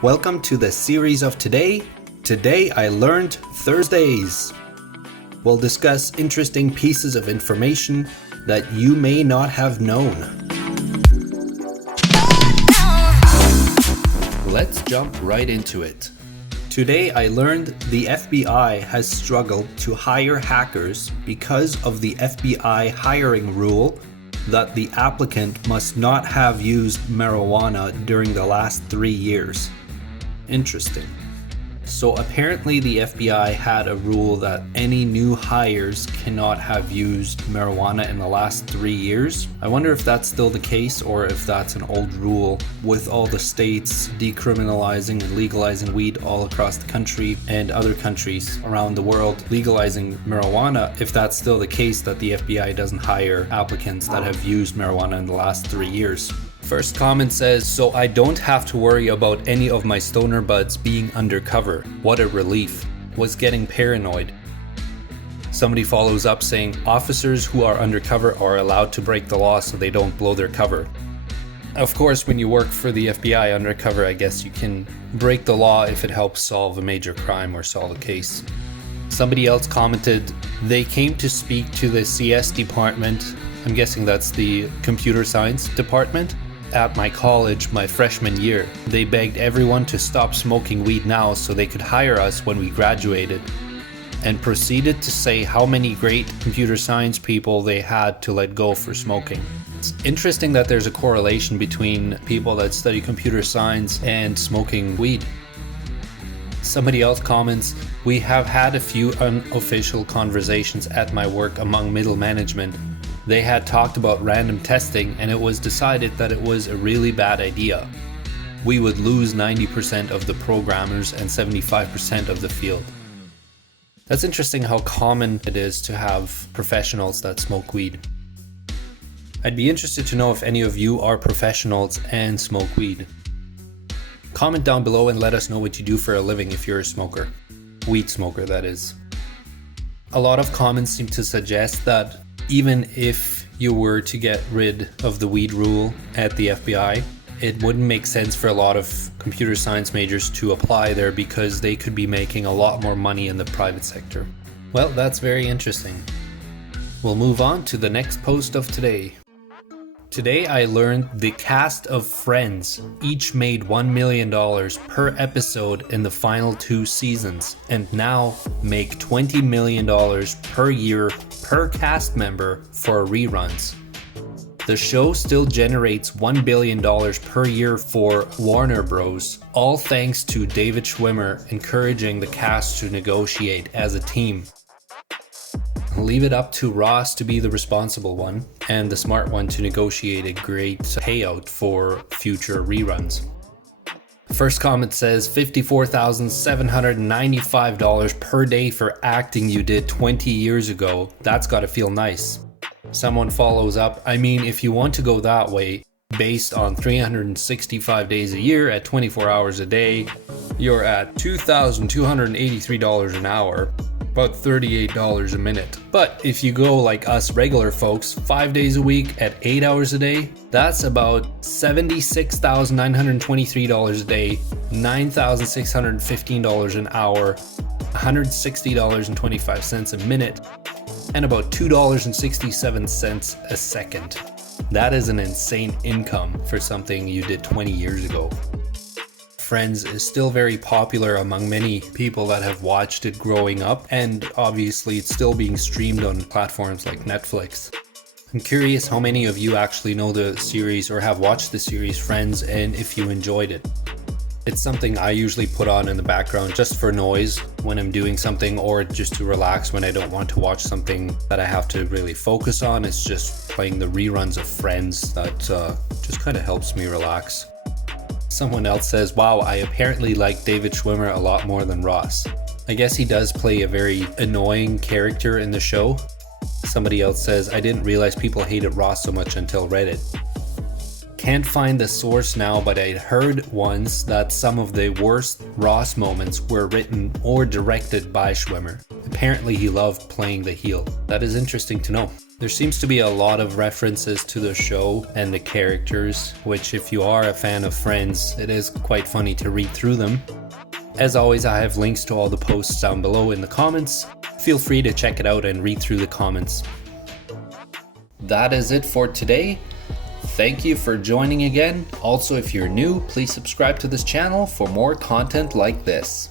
Welcome to the series of today. Today I learned Thursdays. We'll discuss interesting pieces of information that you may not have known. Let's jump right into it. Today I learned the FBI has struggled to hire hackers because of the FBI hiring rule that the applicant must not have used marijuana during the last 3 years. Interesting. So apparently the FBI had a rule that any new hires cannot have used marijuana in the last 3 years. I wonder if that's still the case or if that's an old rule with all the states decriminalizing and legalizing weed all across the country and other countries around the world legalizing marijuana. If that's still the case that the FBI doesn't hire applicants that have used marijuana in the last 3 years. First comment says, so I don't have to worry about any of my stoner buds being undercover. What a relief. Was getting paranoid. Somebody follows up saying, officers who are undercover are allowed to break the law so they don't blow their cover. Of course, when you work for the FBI undercover, I guess you can break the law if it helps solve a major crime or solve a case. Somebody else commented, they came to speak to the CS department. I'm guessing that's the computer science department. At my college, my freshman year, they begged everyone to stop smoking weed now so they could hire us when we graduated, and proceeded to say how many great computer science people they had to let go for smoking. It's interesting that there's a correlation between people that study computer science and smoking weed. Somebody else comments, we have had a few unofficial conversations at my work among middle management. They had talked about random testing and it was decided that it was a really bad idea. We would lose 90% of the programmers and 75% of the field. That's interesting how common it is to have professionals that smoke weed. I'd be interested to know if any of you are professionals and smoke weed. Comment down below and let us know what you do for a living if you're a smoker. Weed smoker, that is. A lot of comments seem to suggest that even if you were to get rid of the weed rule at the FBI, it wouldn't make sense for a lot of computer science majors to apply there because they could be making a lot more money in the private sector. Well, that's very interesting. We'll move on to the next post of today. Today I learned the cast of Friends each made $1 million per episode in the final 2 seasons and now make $20 million per year per cast member for reruns. The show still generates $1 billion per year for Warner Bros., all thanks to David Schwimmer encouraging the cast to negotiate as a team. Leave it up to Ross to be the responsible one and the smart one to negotiate a great payout for future reruns. First comment says $54,795 per day for acting you did 20 years ago. That's gotta feel nice. Someone follows up, I mean, if you want to go that way, based on 365 days a year at 24 hours a day, you're at $2,283 an hour. About $38 a minute. But if you go like us regular folks, 5 days a week at 8 hours a day, that's about $76,923 a day, $9,615 an hour, $160.25 a minute, and about $2.67 a second. That is an insane income for something you did 20 years ago. Friends is still very popular among many people that have watched it growing up, and obviously it's still being streamed on platforms like Netflix. I'm curious how many of you actually know the series or have watched the series Friends and if you enjoyed it. It's something I usually put on in the background just for noise when I'm doing something or just to relax when I don't want to watch something that I have to really focus on. It's just playing the reruns of Friends that just kind of helps me relax. Someone else says, wow, I apparently like David Schwimmer a lot more than Ross. I guess he does play a very annoying character in the show. Somebody else says, I didn't realize people hated Ross so much until Reddit. Can't find the source now, but I'd heard once that some of the worst Ross moments were written or directed by Schwimmer. Apparently he loved playing the heel. That is interesting to know. There seems to be a lot of references to the show and the characters, which if you are a fan of Friends, it is quite funny to read through them. As always, I have links to all the posts down below in the comments. Feel free to check it out and read through the comments. That is it for today. Thank you for joining again. Also, if you're new, please subscribe to this channel for more content like this.